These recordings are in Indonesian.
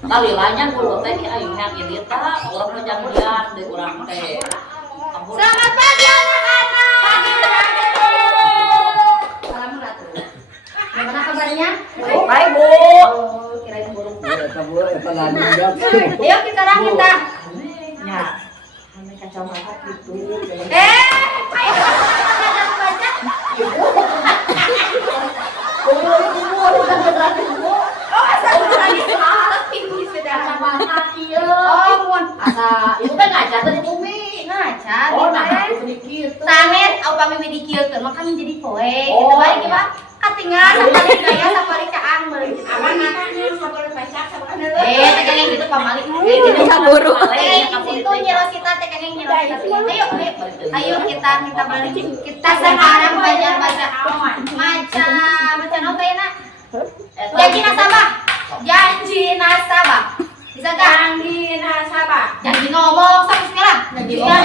Kalilanya kulo teh ayeuna ieu tah urang kejadian deui urang teh. Selamat pagi anak-anak. Pagi Salam ratu. Gimana kabarnya? Baik, Bu. Oh, kirain burung. Ayo kita orang kita. Ya. Ambil kacamata gitu. Ayo kita baca. Oh, asal lagi tinggi sudah kacamata kieu. Oh, mun asa Itu kan ngajar tadi bumi. ngaca Oh, gitu nah, teh. sedikit. Sanet upami dikieukeun mah kan jadi poe gitu Oh, bae iya. gimana? Katingal sapari gaya sapari caang beul. Aman matanya sabar pacak sabar. Teh kayaknya gitu pamali. Jadi kaburu. Itu nyerosita teh kayaknya nyerosita. Ayo kita balik. Kita sekarang belajar baca baca apa ya nak? Janji nasabah. Janji nasabah. Bisa gak? Janji nasabah. Janji ngomong sama sekarang. Janji ngomong.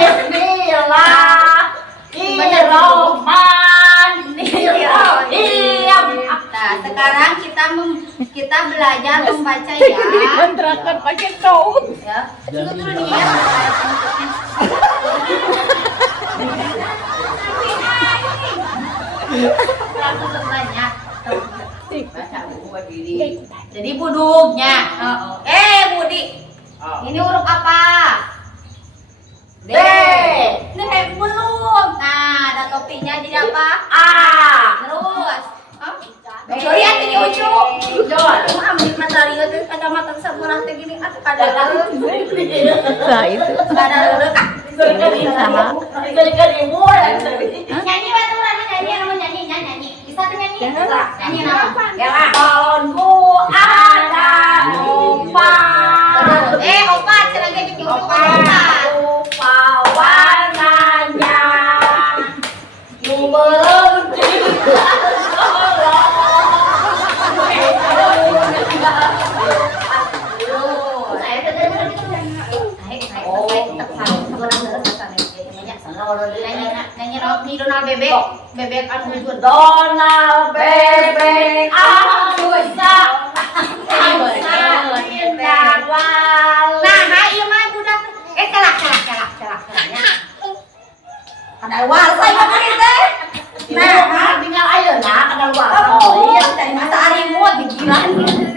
Nah, sekarang kita belajar membaca ya. Kontrakan pakai daun. Ya. Tunggu dulu nih ya. Langsung bertanya. Baca buku Budi. Jadi budugnya. Budi. Ini huruf apa? D. Belum. Nah, ada topinya jadi apa? A. Terus. Sorry atuh di ujung. Jol. Mah ambil materi itu kacamata samurai teh gini atuh kada Nah itu kada leuleuk. sama. Nyanyi baturan nyanyi anu nyanyi. Bisa tuh nyanyi. Nyanyi apa? Ya lah. Balonku ada opat. Opat cenah ge jeung opat. Lupa warnanya. Belum bebek anu hujud. Donald bebek anu bisa Nah, ieu mah budak celak. Kadal saya mah teh. Nah, tinggal ayeuna kadal Masa arimut digilan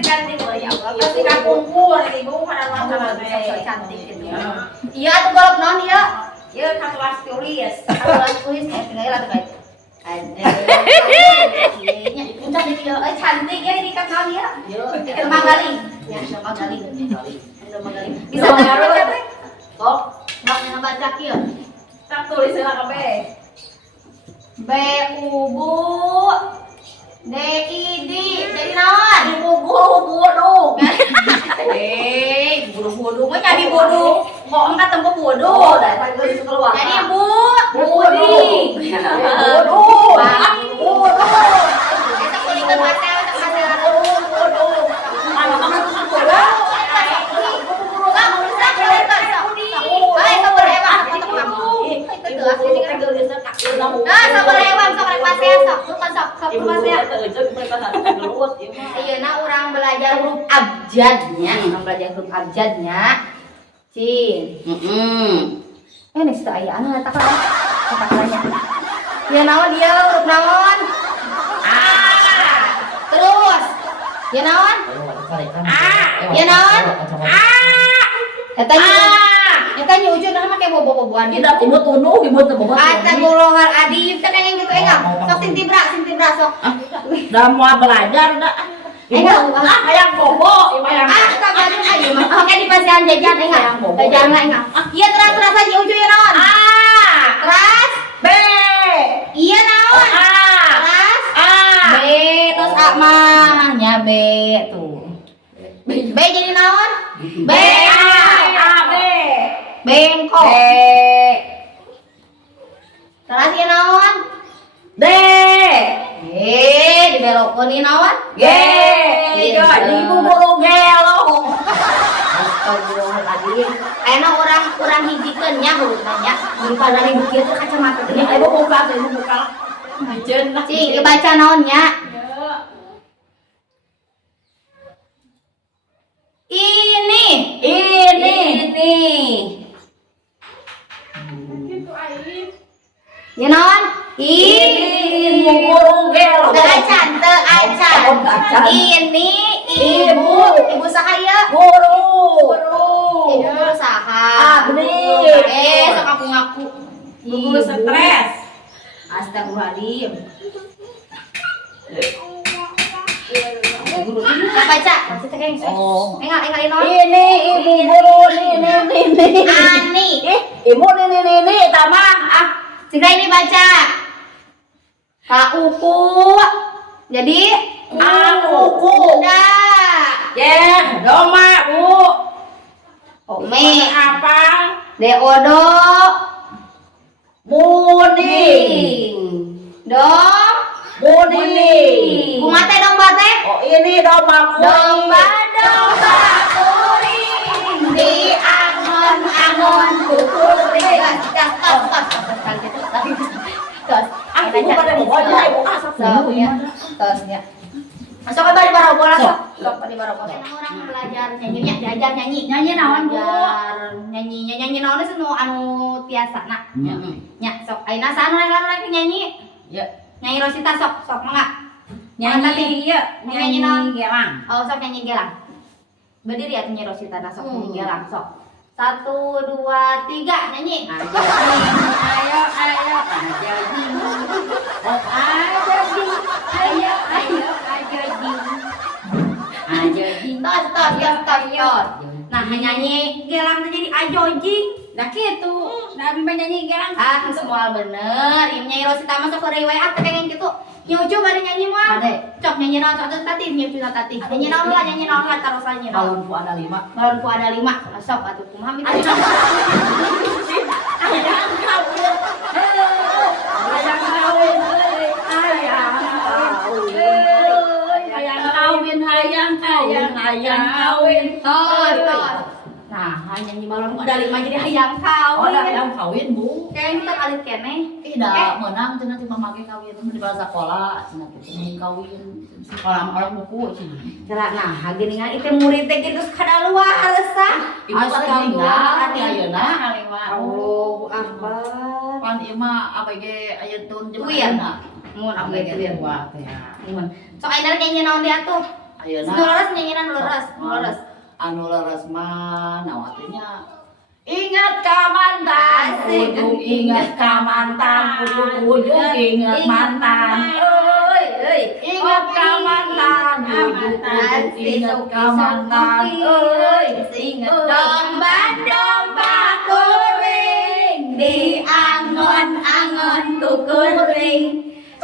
kan ya Allah. pasti kapungkur ibu kadal Cantik gitu. Iya atuh golok naon ieu? Ieu ka kelas tulis. Kelas tulis tinggal lah tuh. Udah di video, cantik ya ini kan naon ya? Manggaling. Ya, manggaling. Bisa baca teh? Sok, Nggak baca kieu. tak tulis heula kabeh. B ubu D I D jadi naon? Buduk. Bulu-bulu mah jadi bulu. Kok enggak tempo bulu? Oh, dah tak geus keluar. Jadi bu. Budi. Buduk. Buduk. Kita kulitkan pasel, Ayeuna urang belajar huruf abjadnya, Cin. Ini sudah aya anu eta kan. Katanya. Ya naon dia huruf naon? A. Terus. Ya naon? A. Ya naon? A. Eta nyujud nama kayak bobo-boboan. Tidak ibu tunuh, ibu teu bobot. Astagfirullahaladzim, teh yang gitu enggak? Sok sintibra sok. Dah mau belajar dah. Hayang bobo, hayang. Astagfirullahaladzim aja mah. Oke di pasihan jajan enggak? Jajan lah enggak? Iya terus aja ujung ya naon? A. Terus B. iya naon? A. Terus A. B terus A mah nya B tuh. B jadi naon? B A. B. bengkok. Terus ya naon? D. Dibelokkeun ieu naon? G. Jadi ibu buru gelo. Astagfirullahaladzim. Ayeuna urang hijikeun nya hurufna nya. Daripada ribut kieu teh kacamata teh. Ibu buka, ibu buka. Bijeun lah. Cing, dibaca naon nya? I Ya non? Ibu guru gel. Teu acan. Ini ibu sahaya. Guru. Ibu guru saha? Abdi. Sok aku ngaku. Guru stres. Astagfirullahaladzim. Sok baca. Maksudnya kayak Oh. Enggak non. Ini ibu guru ini. Ani. Ibu ini tamah. Segera ini baca. Kauku. Jadi Akuku. Udah. Doma bu. Ome. Apa? Deodo. Budi. Dong. Budi. Kumate dong bate. Oh ini domba Domba kuring di angon kuring. Aku pada mau baca ibu Tos ya. Masuk ke bari baro bola sok. Sok bari baro bola. Orang belajar nyanyi, diajar nyanyi. Nyanyi naon, Bu? Nyanyi naon sih anu tiasana. Nya sok ayeuna saanu nyanyi. Ya. Nyanyi Rosita sok mangga. Nyanyi iya, Nyanyi naon? gelang. Oh, sok nyanyi gelang. Berdiri ya nyanyi Rosita sok nyanyi gelang sok. 1 2 3 nyanyi. Ayo aja jing. Oh aja jing. Aja jing. Tos. Nah, nyanyi gelang teh jadi ajojing. Nah gitu. Nabi nyanyi gelang. Semua bener. Ieu nyanyi Rosita masuk ke riwayat teh kayak gitu. Nyucu bari nyanyi mah. Ade. Cok nyanyi naon sok tati nyucu tati. Nyanyi naon lah taruh nyanyi naon. Balonku ada 5. Balonku ada 5. Sok atuh kumaha mi. Hayang kawin. Tos. Nah, nyanyi balonku ada 5 jadi hayang Oh, kawin. ada hayang kawin, Bu. Kayaknya kita alit keneh. Tidak menang cenah cuma make kawin di sekolah cenah kitu kawin. Orang buku sih. Cara nah, geuningan itu murid teh gitu kada luar resah. Ibu tinggal di ayeuna Allahu Akbar. pan ieu mah APG aya turun jeung Iya. ayeuna. Mun Apa abdi yang teh. buat ya? Mun. Sok ayeuna nyanyi naon dia tuh? Ayeuna Leres nyanyian leres. anu leres mah naon teh nya. Ingat ka mantan, Asik. ujung ingat ka mantan, ujung ingat mantan. Euy. Ingat ka mantan, ujung ingat ka mantan. Ingat domba kuring di angon ku kuring.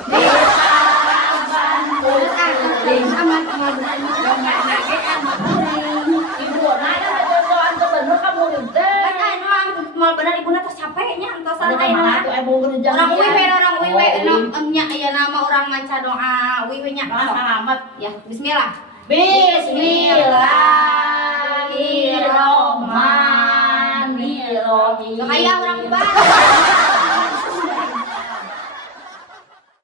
Di papan kuring aman domba nage aman kuring. Ibu nanya aja doan bener kamu gede. Mal bener ibu tos capeknya entos Orang ayeuna. mana tuh ibu kerja? Orang wiwe Oh, nya aya nama orang manca doa wiwe nya. Selamat. Ya, bismillah. Bismillahirrahmanirrahim. Kayak orang Bali.